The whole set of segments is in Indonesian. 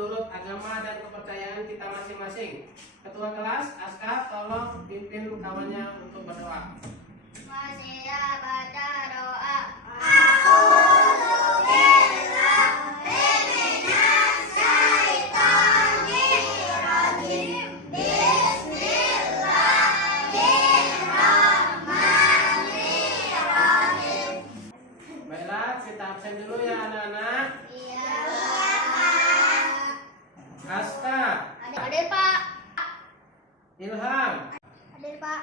menurut agama dan kepercayaan kita masing-masing. Ketua kelas, Aska, tolong pimpin kawannya untuk berdoa. Masih baca doa. Baiklah, kita absen dulu ya anak-anak. Iya. Aska, Hadir Pak. Ilham. Hadir Pak.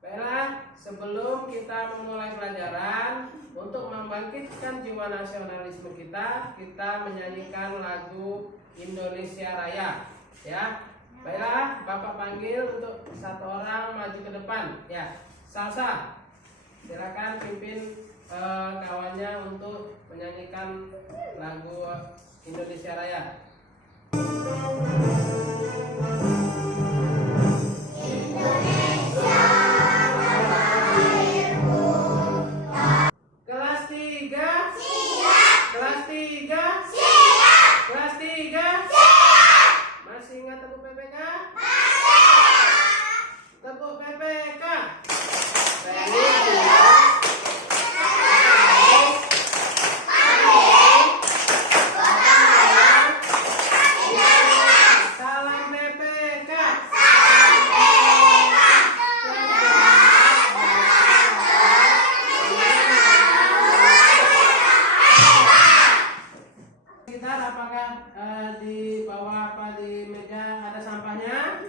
Baiklah, sebelum kita memulai pelajaran, untuk membangkitkan jiwa nasionalisme kita menyanyikan lagu Indonesia Raya, ya. Baiklah, Bapak panggil untuk satu orang maju ke depan, ya. Salsa, silakan pimpin kawannya untuk menyanyikan lagu Indonesia Raya. Kelas 3 siap. Kelas 3 siap. Kelas 3 siap. Masih ingat tepuk PPK? Masih. Tepuk PPK. Salam PPK. Sekitar apakah di bawah apa di meja ada sampahnya?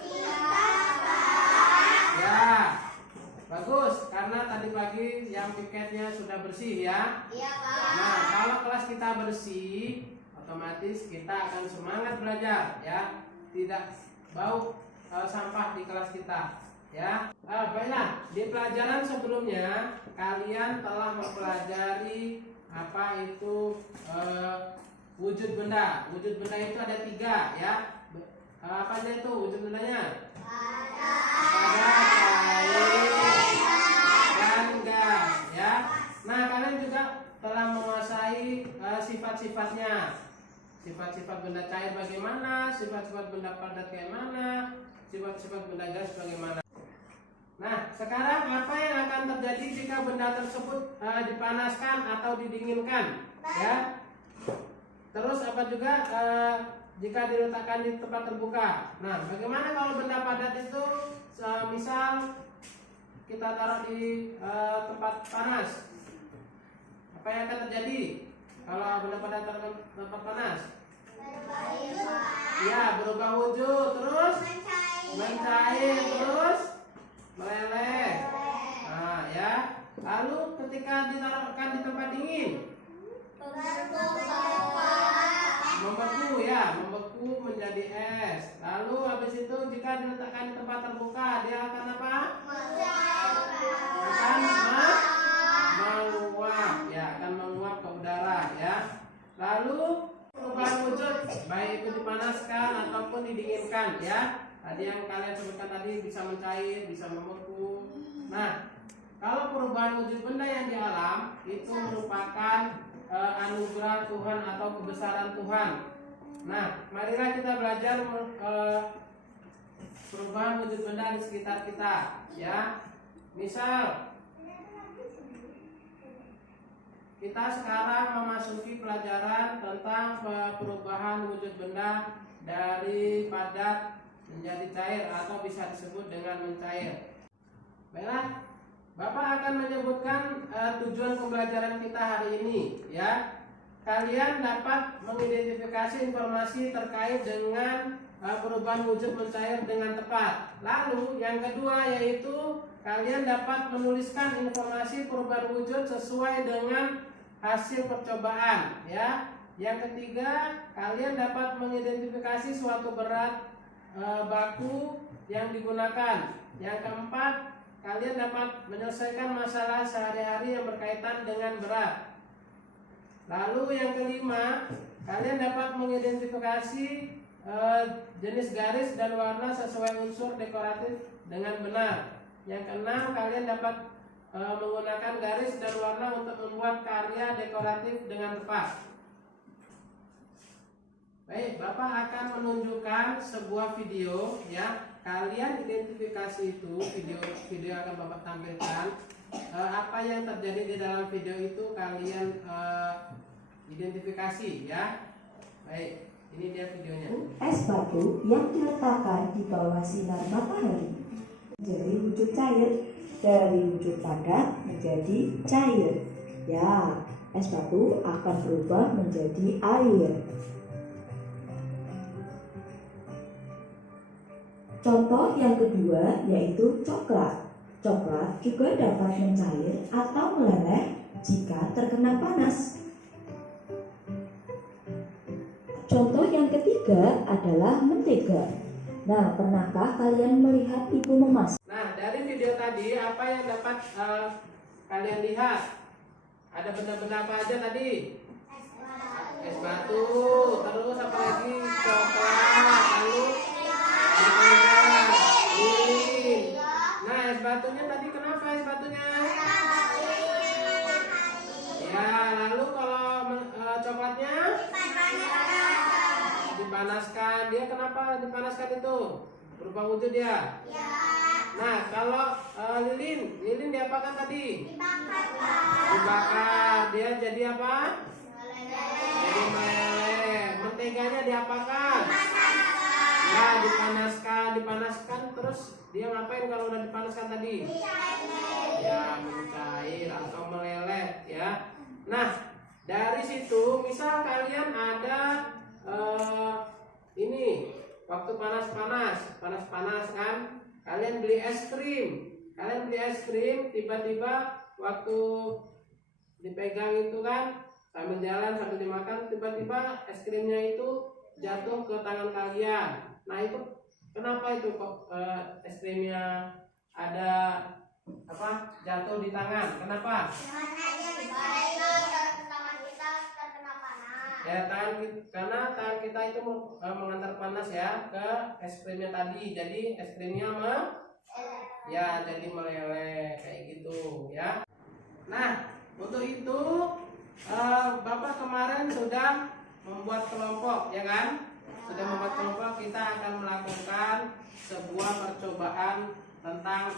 Ya, bagus karena tadi pagi yang piketnya sudah bersih ya. Iya Pak. Nah, kalau kelas kita bersih, otomatis kita akan semangat belajar ya. Tidak bau sampah di kelas kita ya. Baiklah, di pelajaran sebelumnya kalian telah mempelajari apa itu wujud benda. Wujud benda itu ada 3 ya. Apa aja itu wujud bendanya? Pada, air, dan gas ya. Nah, kalian juga telah menguasai sifat-sifatnya. Sifat-sifat benda cair bagaimana, sifat-sifat benda padat kayak mana, sifat-sifat benda gas bagaimana. Nah, sekarang apa yang akan terjadi jika benda tersebut dipanaskan atau didinginkan ya? Terus apa juga jika diletakkan di tempat terbuka. Nah, bagaimana kalau benda padat itu misal kita taruh di tempat panas? Apa yang akan terjadi kalau benda padat taruh di tempat panas? Ya, berubah wujud, terus mencair, terus meleleh. Nah, ya. Lalu ketika ditaruhkan di tempat dingin, membeku ya, membeku menjadi es. Lalu habis itu jika diletakkan di tempat terbuka, dia akan apa? Akan menguap ya, akan menguap ke udara ya. Lalu perubahan wujud baik itu dipanaskan ataupun didinginkan ya. Tadi yang kalian sebutkan tadi bisa mencair, bisa membeku. Nah, kalau perubahan wujud benda yang di alam itu merupakan anugerah Tuhan atau kebesaran Tuhan. Nah, marilah kita belajar perubahan wujud benda di sekitar kita ya. Misal kita sekarang memasuki pelajaran tentang perubahan wujud benda dari padat menjadi cair atau bisa disebut dengan mencair. Baiklah, Bapak akan menyebutkan tujuan pembelajaran kita hari ini ya. Kalian dapat mengidentifikasi informasi terkait dengan perubahan wujud mencair dengan tepat. Lalu yang kedua yaitu kalian dapat menuliskan informasi perubahan wujud sesuai dengan hasil percobaan ya. Yang ketiga, kalian dapat mengidentifikasi suatu berat baku yang digunakan. Yang keempat, kalian dapat menyelesaikan masalah sehari-hari yang berkaitan dengan berat. Lalu yang kelima, kalian dapat mengidentifikasi jenis garis dan warna sesuai unsur dekoratif dengan benar. Yang keenam, kalian dapat menggunakan garis dan warna untuk membuat karya dekoratif dengan tepat. Baik, Bapak akan menunjukkan sebuah video ya. Kalian identifikasi itu video yang akan Bapak tampilkan. Apa yang terjadi di dalam video itu kalian identifikasi ya. Baik, ini dia videonya. Es batu yang diletakkan di bawah sinar matahari menjadi wujud cair, dari wujud padat menjadi cair. Ya, es batu akan berubah menjadi air. Contoh yang kedua yaitu coklat. Coklat juga dapat mencair atau meleleh jika terkena panas. Contoh yang ketiga adalah mentega. Nah, pernahkah kalian melihat ibu memasak? Nah, dari video tadi apa yang dapat kalian lihat? Ada benda-benda apa aja tadi? Es batu, terus apa lagi? Coklat, lalu lilin. Nah, es batunya tadi kenapa es batunya? Ya, lalu kalau coklatnya dipanaskan. Dia kenapa dipanaskan itu? Berubah wujud ya? Nah, kalau lilin diapakan tadi? Dibakar. Dia jadi apa? Jadi meleleh. Menteganya diapakan? Ya, dipanaskan terus dia ngapain kalau udah dipanaskan tadi? Ya, mencair atau meleleh ya. Nah, dari situ misal kalian ada ini waktu panas kan, kalian beli es krim, tiba-tiba waktu dipegang itu kan sambil jalan sambil dimakan, tiba-tiba es krimnya itu jatuh ke tangan kalian. Nah, itu kenapa itu kok es krimnya ada apa jatuh di tangan? Kenapa? Ya, karena tangan kita itu mengantar panas ya ke es krimnya tadi. Jadi es krimnya jadi meleleh kayak gitu ya. Nah, untuk itu Bapak kemarin sudah membuat kelompok ya kan? Sudah membuat kelompok, kita akan melakukan sebuah percobaan tentang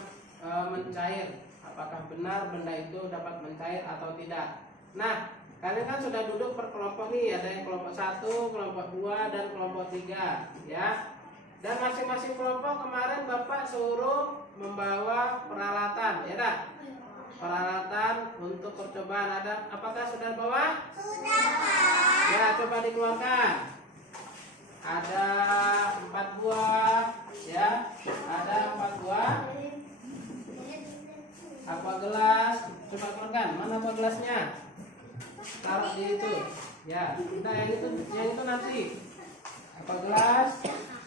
mencair. Apakah benar benda itu dapat mencair atau tidak? Nah, kalian kan sudah duduk per kelompok nih, ada yang kelompok 1, kelompok 2, dan kelompok 3 ya. Dan masing-masing kelompok kemarin Bapak suruh membawa peralatan, ya dah? Peralatan untuk percobaan ada, apakah sudah bawa? Sudah. Ya, coba dikeluarkan. Ada 4 buah, ya. Ada 4 buah. Aqua gelas, coba keluarkan. Mana aqua gelasnya? Taruh di itu. Ya, kita yang itu nanti. Aqua gelas.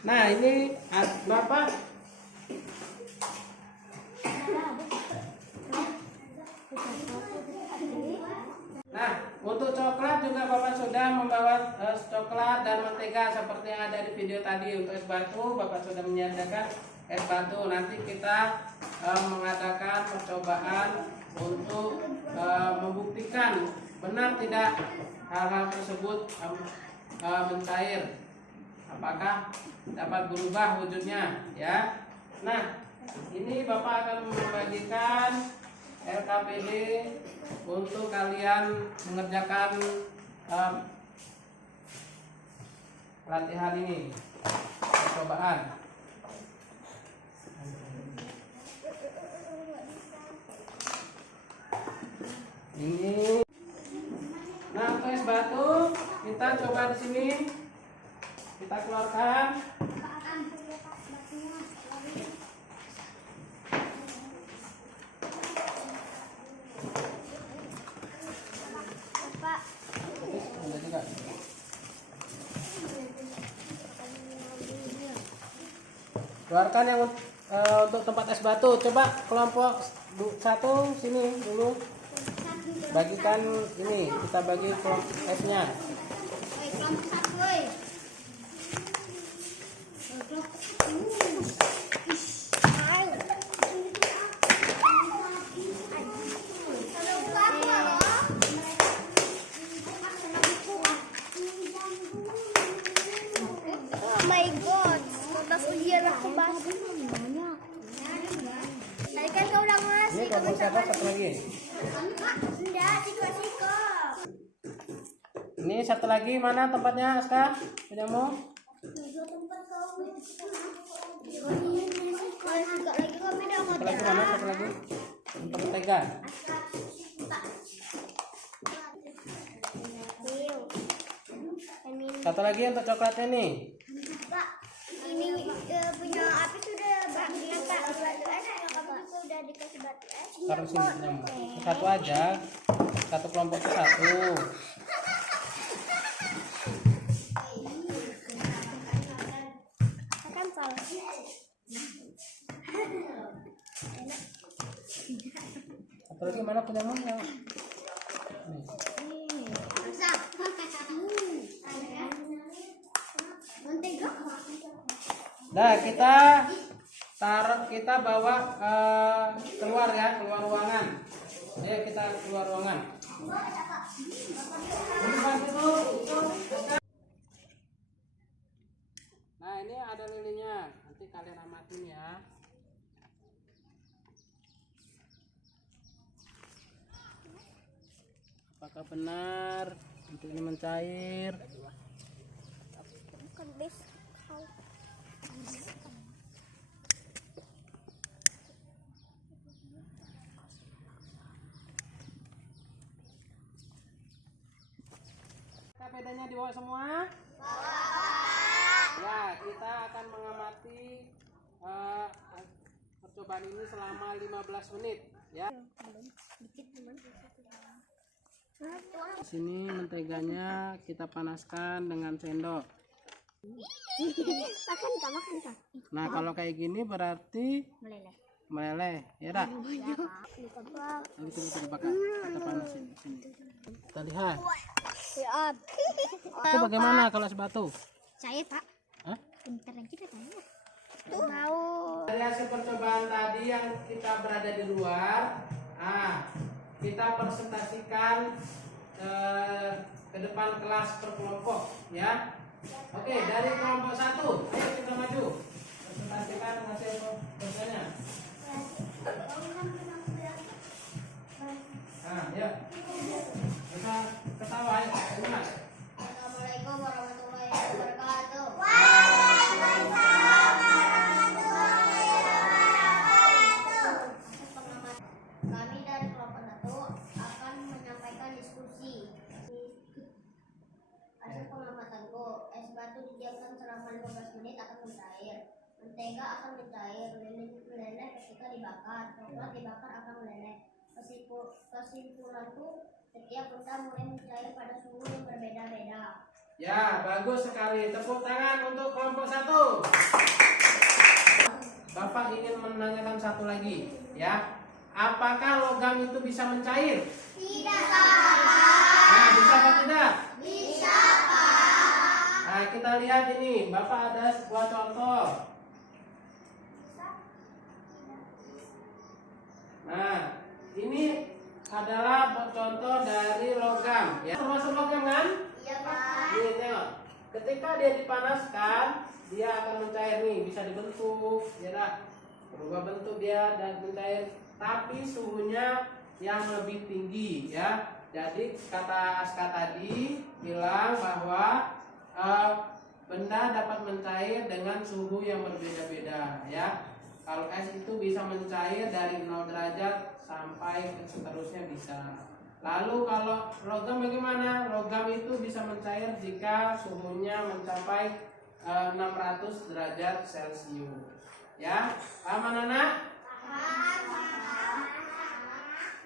Nah, ini Bapak Nah, untuk coklat juga Bapak sudah membawa coklat dan mentega seperti yang ada di video tadi. Untuk es batu, Bapak sudah menyediakan es batu. Nanti kita mengadakan percobaan untuk membuktikan benar tidak hal-hal tersebut mencair. Apakah dapat berubah wujudnya, ya? Nah, ini Bapak akan membagikan LKPD untuk kalian mengerjakan latihan ini, percobaan. Ini. Nah, untuk es batu kita coba di sini. Kita keluarkan. Keluarkan yang untuk tempat es batu. Coba kelompok 1 sini dulu. Bagikan ini, kita bagi kelompok esnya. kelompok siapa satu lagi? Enggak, siko. Ini satu lagi mana tempatnya, Aska? Punyamu? Satu lagi mana? Satu lagi. Untuk mentega. Satu lagi untuk coklatnya nih. Pak, ini punya api sudah bilang Pak batu es, kamu sudah dikasih batu es. Taruh sini punyamu. Satu aja. Satu kelompok itu satu. Kan salah. Satu lagi mana punyamu yang? Nih. Nah, kita bawa keluar ya, keluar ruangan. Ayo kita keluar ruangan. Nah, ini ada lilinnya. Nanti kalian amatin ya. Apakah benar untuk ini mencair? Bedanya dibawa semua? Ya, kita akan mengamati percobaan ini selama 15 menit ya. Di sini menteganya kita panaskan dengan sendok. Nah, kalau kayak gini berarti meleleh, ya dah. Ini kita bakar, kita panasin di sini. Kita lihat. Siap. Itu bagaimana kalau sebatu? Saya Pak. Hah? Bentar lagi datangnya. Tuh. Tahu. Dari hasil percobaan tadi yang kita berada di luar, kita presentasikan ke depan kelas per kelompok, ya. Oke, dari kelompok 1, ayo kita maju. Presentasikan hasil kerjanya. Ya. Bisa ketawa ya, gimana? Assalamualaikum warahmatullahi wabarakatuh. Kami dari kelompok 1 akan menyampaikan diskusi. Hasil pengamatanku, es batu didiamkan selama 15 menit akan mencair. Mentega akan mencair, lilin meleleh ketika dibakar, coklat dibakar akan meleleh. Kesimpulanku, setiap benda mulai mencair pada suhu yang berbeda-beda. Ya, bagus sekali. Tepuk tangan untuk kelompok 1. Bapak ingin menanyakan satu lagi, ya. Apakah logam itu bisa mencair? Tidak. Nah, bisa apa tidak? Bisa, Pak. Nah, kita lihat ini. Bapak ada sebuah contoh. Nah, ini adalah contoh dari logam, ya. Termasuk logam kan? Iya, Pak. Nih, tengok. Ketika dia dipanaskan, dia akan mencair nih, bisa dibentuk, ya dah. Berubah bentuk dia dan mencair, tapi suhunya yang lebih tinggi, ya. Jadi kata Aska tadi bilang bahwa benda dapat mencair dengan suhu yang berbeda-beda, ya. Kalau es itu bisa mencair dari 0 derajat sampai seterusnya bisa. Lalu kalau logam bagaimana? Logam itu bisa mencair jika suhunya mencapai 600 derajat Celcius. Ya, paham anak?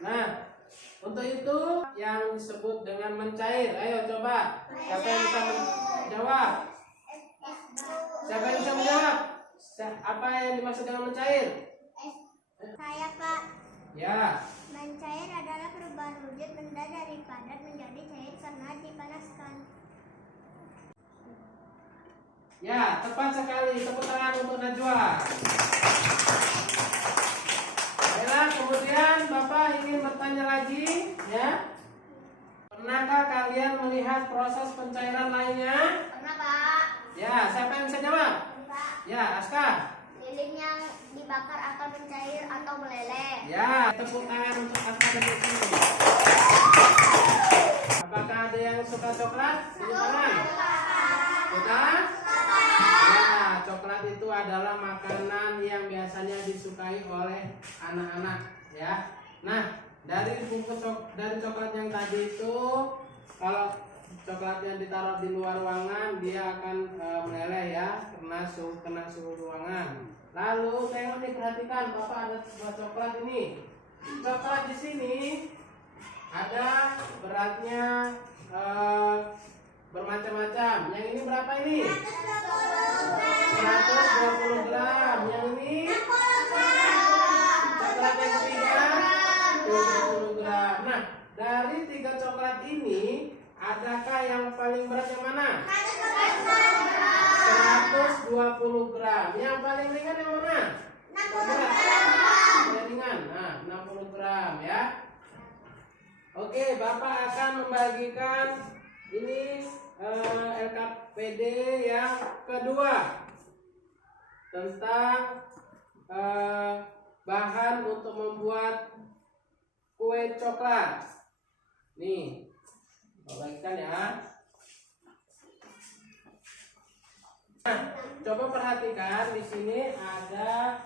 Nah, untuk itu yang disebut dengan mencair. Ayo coba. Siapa yang bisa menjawab? Siapa yang bisa menjawab? Apa yang dimaksud dengan mencair? Saya, Pak. Ya. Mencair adalah perubahan wujud benda dari padat menjadi cair karena dipanaskan. Ya, tepat sekali. Tepuk tangan untuk Najwa. Baiklah, kemudian Bapak ingin bertanya lagi, ya. Pernahkah kalian melihat proses pencairan lainnya? Pernah, Pak. Ya, siapa yang bisa jawab? Pak. Ya, Aska. Lilin yang dibakar akan mencair atau meleleh. Ya, tepuk tangan untuk Aska dan Lutfi. Apakah ada yang suka coklat? Tunjuk tangan. Suka? Ya, coklat itu adalah makanan yang biasanya disukai oleh anak-anak, ya. Nah, dari coklat yang tadi itu, kalau coklatnya ditaruh di luar ruangan, dia akan meleleh ya, kena suhu ruangan. Lalu tengok nih, perhatikan, Bapak ada sebuah coklat ini. Coklat di sini ada beratnya bermacam-macam. Yang ini berapa ini? 120 gram. Yang ini coklat yang ketiga 70 gram. Nah, dari 3 coklat ini, adakah yang paling berat yang mana? 120 gram. Yang paling ringan yang mana? 60 gram. Yang ringan. Nah, 60 gram ya. Oke, Bapak akan membagikan ini LKPD yang kedua tentang bahan untuk membuat kue coklat. Nih, bagikan ya. Nah, coba perhatikan di sini ada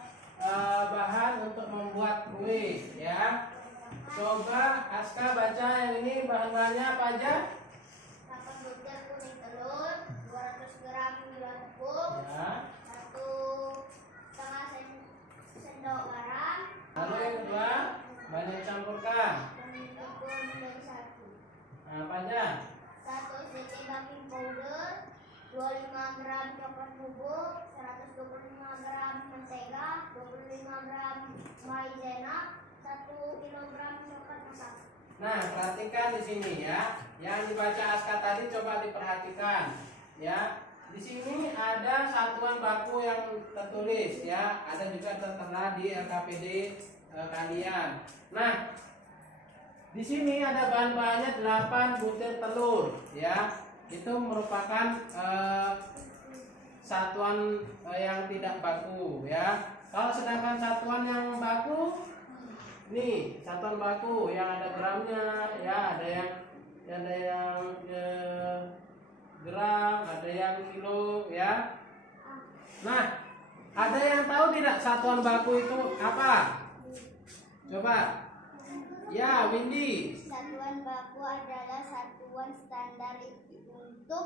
bahan untuk membuat kue ya. Coba Aska baca yang ini bahan-bahannya apa aja? 8 butir kuning telur, 200 gram gula tepung, Ya. 1,5 sendok garam, Lalu yang kedua, banyak campurkan. tepung menjadi 1. Nah, apa aja? 1 cc baking powder, 25 gram coklat bubuk, 125 gram mentega, 25 gram maizena, 1 kilogram coklat masak. Nah, perhatikan di sini ya. Yang dibaca Aska tadi coba diperhatikan ya. Di sini ada satuan baku yang tertulis ya. Ada juga tertera di LKPD kalian. Nah, di sini ada bahan-bahannya 8 butir telur ya. Itu merupakan satuan yang tidak baku ya. Kalau sedangkan satuan yang baku, nih satuan baku yang ada gramnya ya, ada yang gram, ada yang kilo ya. Nah, ada yang tahu tidak satuan baku itu apa? Coba. Ya, Windy. Satuan baku adalah satuan standar untuk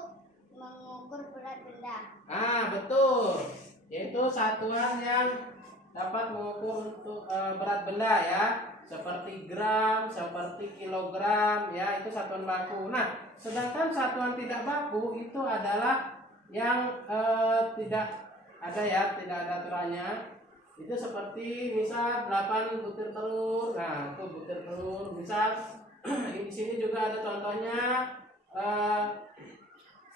mengukur berat benda. Ah, betul. Yaitu satuan yang dapat mengukur untuk berat benda ya, seperti gram, seperti kilogram ya, itu satuan baku. Nah, sedangkan satuan tidak baku itu adalah yang tidak ada ya, tidak ada aturannya. Itu seperti misal 8 butir telur. Nah, itu butir telur. Misal di sini juga ada contohnya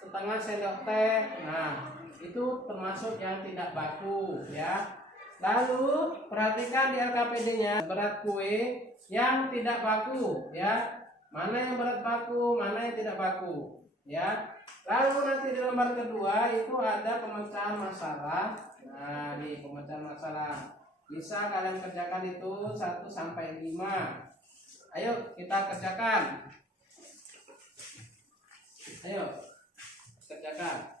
setengah sendok teh. Nah, itu termasuk yang tidak baku ya. Lalu perhatikan di LKPD-nya berat kue yang tidak baku ya. Mana yang berat baku, mana yang tidak baku ya. Lalu nanti di lembar kedua itu ada pemecahan masalah. Nah, di pemecahan masalah bisa kalian kerjakan itu 1 sampai 5. Ayo kita kerjakan. Ayo kerjakan.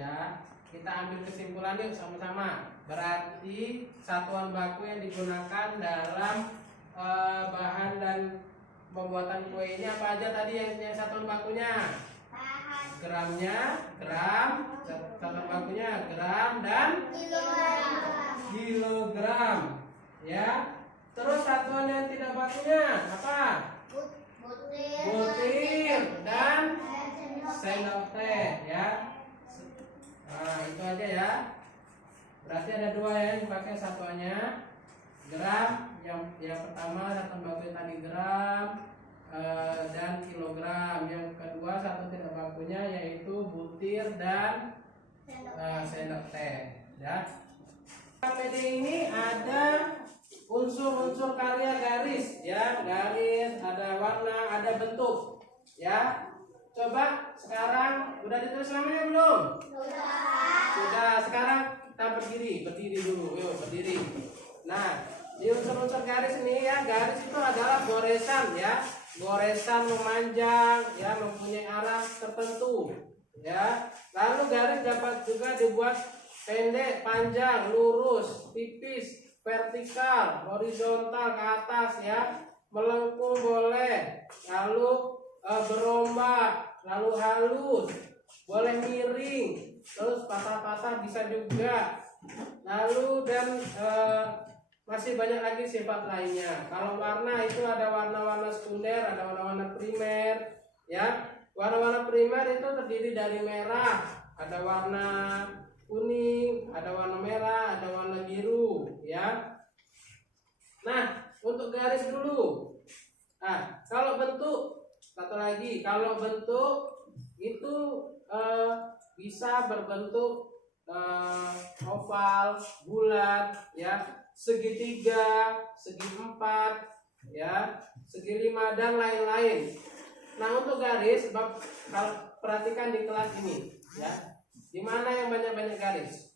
Ya, kita ambil kesimpulan yuk sama-sama. Berarti satuan baku yang digunakan dalam bahan dan pembuatan kue ini apa aja tadi yang satuan bakunya? Gramnya, gram, satuan bakunya gram dan kilogram. Ya. Terus satuan yang tidak bakunya apa? Butir dan sendok teh ya. Nah, itu aja ya. Berarti ada 2 ya yang dipakai satuannya. Gram, yang pertama satuan baku tadi gram dan kilogram. Yang kedua satuan tidak bakunya yaitu butir dan sendok teh ya. LKPD ini ada unsur-unsur karya garis, ya, garis, ada warna, ada bentuk, ya. Coba sekarang udah ditulis namanya belum? Sudah. Sekarang kita berdiri dulu, yuk berdiri. Nah, di unsur-unsur garis ini ya, garis itu adalah goresan, ya, goresan memanjang, ya, mempunyai arah tertentu, ya. Lalu garis dapat juga dibuat pendek, panjang, lurus, tipis, vertikal, horizontal ke atas, ya, melengkung boleh, lalu berombak, lalu halus, boleh miring, terus patah-patah bisa juga, lalu dan masih banyak lagi sifat lainnya. Kalau warna itu ada warna-warna sekunder, ada warna-warna primer, ya. Warna-warna primer itu terdiri dari merah, ada warna kuning, ada warna merah, ada warna biru, ya. Nah, untuk garis dulu. Nah, kalau bentuk, satu lagi, kalau bentuk itu bisa berbentuk oval, bulat, ya, segitiga, segi empat, ya, segi lima dan lain-lain. Nah, untuk garis, kalau perhatikan di kelas ini, ya. Di mana yang banyak-banyak garis?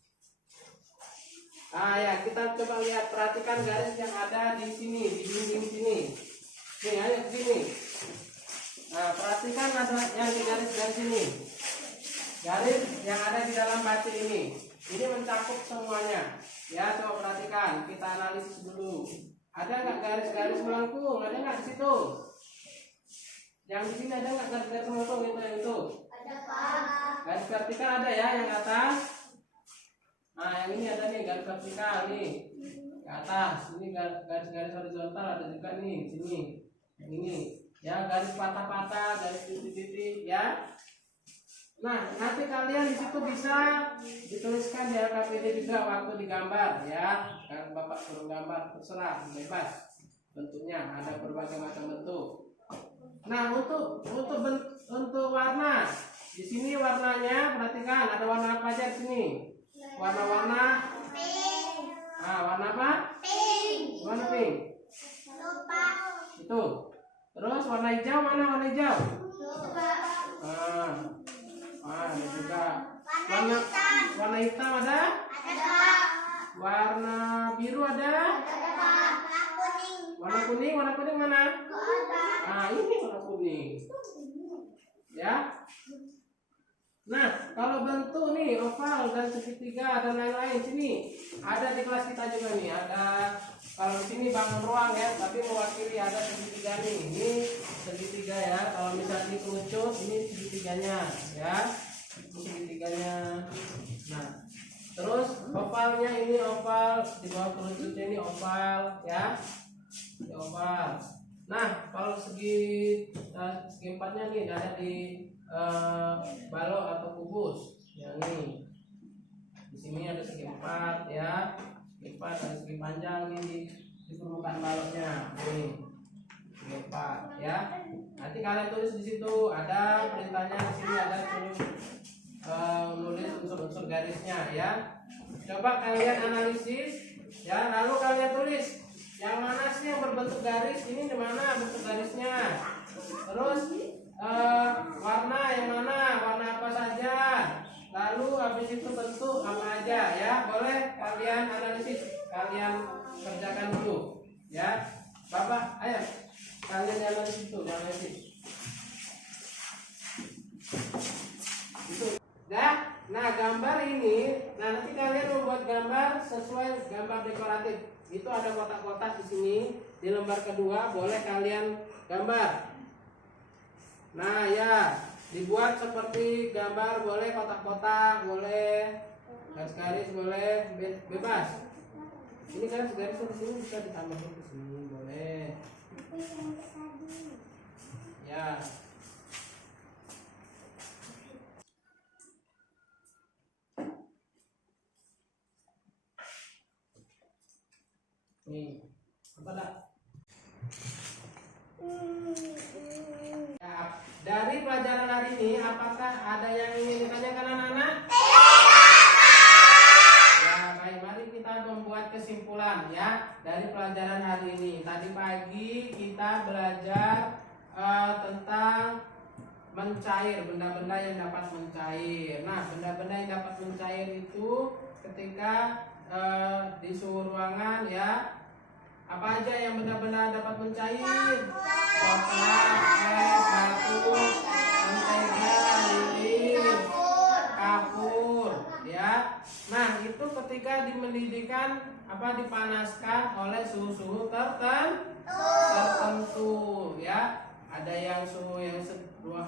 Ya, kita coba lihat, perhatikan garis yang ada di sini, di dinding sini. Nih, ayo ke sini. Nah, perhatikan ada yang di garis-garis ini. Garis yang ada di dalam baca ini. Ini mencakup semuanya. Ya, coba perhatikan, kita analisis dulu. Ada nggak garis-garis melengkung? Ada nggak di situ? Yang di sini ada nggak garis-garis melengkung? Itu. Ada, Pak. Garis vertikal ada ya, yang atas. Nah, yang ini ada nih garis vertikal nih ke atas. Ini garis-garis horizontal ada juga nih sini. Yang ini ya, garis patah-patah, garis titik-titik, ya. Nah, nanti kalian di situ bisa dituliskan di LKPD juga waktu digambar, ya. Kan Bapak suruh gambar, terserah, bebas bentuknya, ada berbagai macam bentuk. Nah, untuk warna, di sini warnanya, perhatikan ada warna apa aja di sini? Warna-warna. Warna apa? Pink. Warna pink. Lupa. Itu. Terus warna hijau mana? Warna hijau. Lupa. Ada juga. Warna hitam. Warna hitam ada? Ada, Pak. Warna biru ada? Ada, Pak. Warna kuning. Warna kuning mana? Ada. Ini warna kuning. Ya. Nah, kalau bentuk nih oval dan segitiga dan lain-lain sini ada di kelas kita juga nih. Ada, kalau di sini bangun ruang ya, tapi mewakili ada segitiga nih. Ini segitiga ya. Kalau misalnya dikerucut, ini segitiganya ya. Ini segitiganya. Nah, terus ovalnya ini oval, di bawah kerucutnya ini oval ya. Ini oval. Nah, kalau segi empatnya nih ada di balok atau kubus yang ini. Di sini ada segi empat ya, segi empat, ada segi panjang ini di permukaan baloknya ini segi empat ya. Nanti kalian tulis di situ, ada perintahnya di sini, ada suruh menulis unsur-unsur garisnya ya. Coba kalian analisis ya, lalu kalian tulis yang mana sih yang berbentuk garis, ini di mana bentuk garisnya. Terus warna yang mana, warna apa saja, lalu habis itu bentuk apa aja ya. Boleh kalian analisis, kalian kerjakan dulu ya. Bapak, ayo kalian analisis itu, analisis itu ya. Nah, gambar ini, nah nanti kalian membuat gambar sesuai gambar dekoratif. Itu ada kotak-kotak di sini di lembar kedua, boleh kalian gambar. Nah ya, dibuat seperti gambar, boleh kotak-kotak, boleh garis-garis, boleh bebas. Ini garis-garis di sini bisa ditambah ke sini, boleh. Ya. Nih, apa dah? Ya, dari pelajaran hari ini, apakah ada yang ingin ditanyakan anak-anak? Ya, baik, mari kita membuat kesimpulan ya. dari pelajaran hari ini. Tadi pagi kita belajar tentang mencair, benda-benda yang dapat mencair. Nah, benda-benda yang dapat mencair itu ketika di suhu ruangan ya, apa aja yang benda-benda dapat mencair? Coklat, es, batu, mentega, lilin, kapur, ya. Nah, itu ketika dimendidihkan dipanaskan oleh suhu-suhu tertentu, ya. Ada yang suhu yang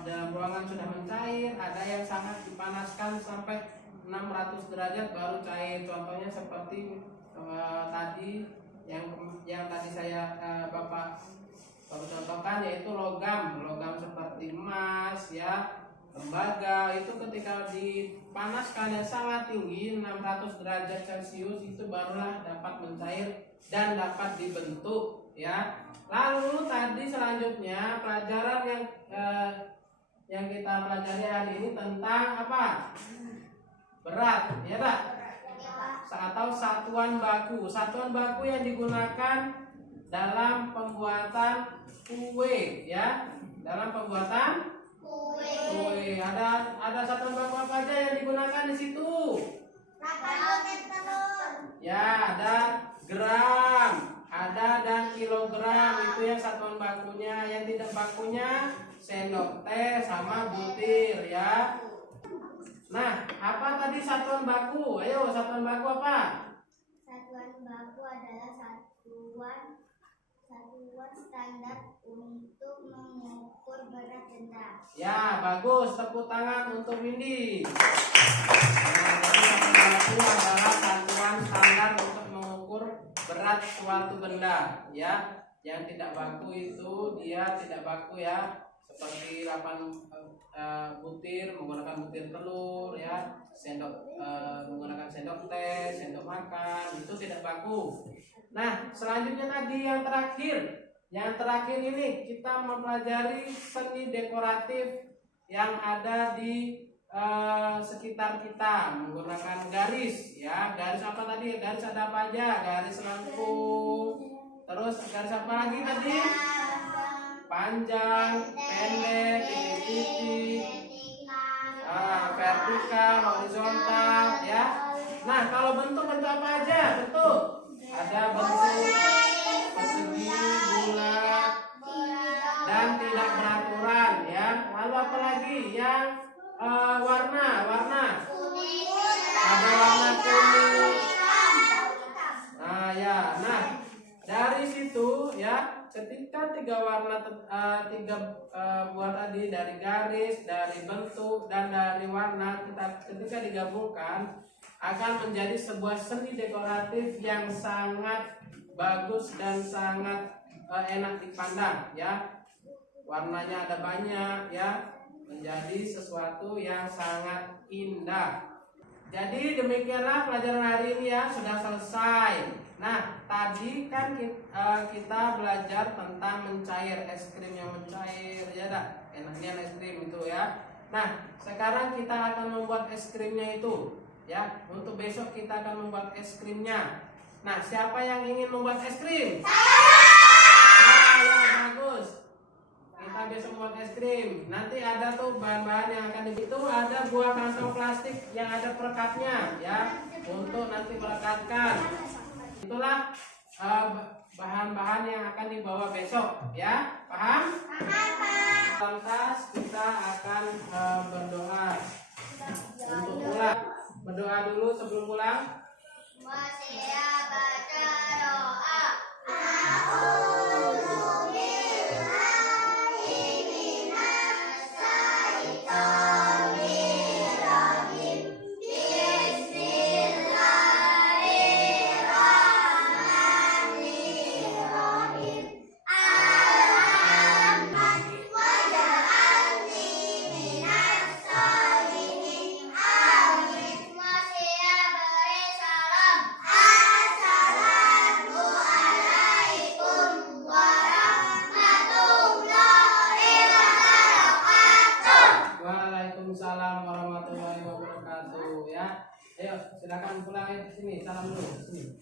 dalam ruangan sudah mencair, ada yang sangat dipanaskan sampai 600 derajat baru cair. Contohnya seperti tadi yang tadi saya Bapak contohkan, yaitu logam seperti emas ya, tembaga. Itu ketika dipanaskan yang sangat tinggi 600 derajat Celcius itu barulah dapat mencair dan dapat dibentuk ya. Lalu tadi selanjutnya pelajaran yang kita pelajari hari ini tentang apa? Berat, ya tak? Atau satuan baku. Satuan baku yang digunakan dalam pembuatan kue, ya. Dalam pembuatan kue. Ada satuan baku apa aja yang digunakan di situ? Ya, ada gram, ada dan kilogram, itu yang satuan bakunya. Yang tidak bakunya sendok teh sama butir ya. Nah, apa tadi satuan baku? Ayo, satuan baku apa? Satuan baku adalah satuan standar untuk mengukur berat benda. Ya, bagus. Tepuk tangan untuk Windy. Nah, jadi satuan baku adalah satuan standar untuk mengukur berat suatu benda ya. Yang tidak baku itu dia tidak baku ya, seperti 8 butir menggunakan butir telur ya, sendok menggunakan sendok teh, sendok makan, itu tidak baku. Nah, selanjutnya tadi yang terakhir ini kita mempelajari seni dekoratif yang ada di sekitar kita menggunakan garis ya. Garis apa tadi? Garis ada apa aja? Garis lengkung. Terus garis apa lagi tadi? Panjang, pendek, titik-titik, vertikal, horizontal ya. Nah, kalau bentuk apa aja? Bentuk ada bentuk persegi, bulat, dan tidak beraturan ya. Lalu apa lagi? Yang warna ada warna kuning. Nah ya, dari situ ya, ketika tiga buah tadi, dari garis, dari bentuk, dan dari warna, ketika digabungkan akan menjadi sebuah seni dekoratif yang sangat bagus dan sangat enak dipandang ya. Warnanya ada banyak ya, menjadi sesuatu yang sangat indah. Jadi demikianlah pelajaran hari ini ya, sudah selesai. Nah, tadi kan kita belajar tentang mencair, es krim yang mencair, ya dah. Enaknya es krim itu ya. Nah, sekarang kita akan membuat es krimnya itu, ya. Untuk besok kita akan membuat es krimnya. Nah, siapa yang ingin membuat es krim? Ya, bagus. Kita besok membuat es krim. Nanti ada tuh bahan-bahan yang akan itu, ada buah kantong plastik yang ada pelekatnya, ya, untuk nanti melekatkan. Itulah bahan-bahan yang akan dibawa besok ya, paham? Lantas kita akan berdoa untuk pulang. Berdoa dulu sebelum pulang. Masih baca doa. Waalaikumsalam warahmatullahi wabarakatuh ya. Ayo silakan pulang ya, sini salam dulu sini.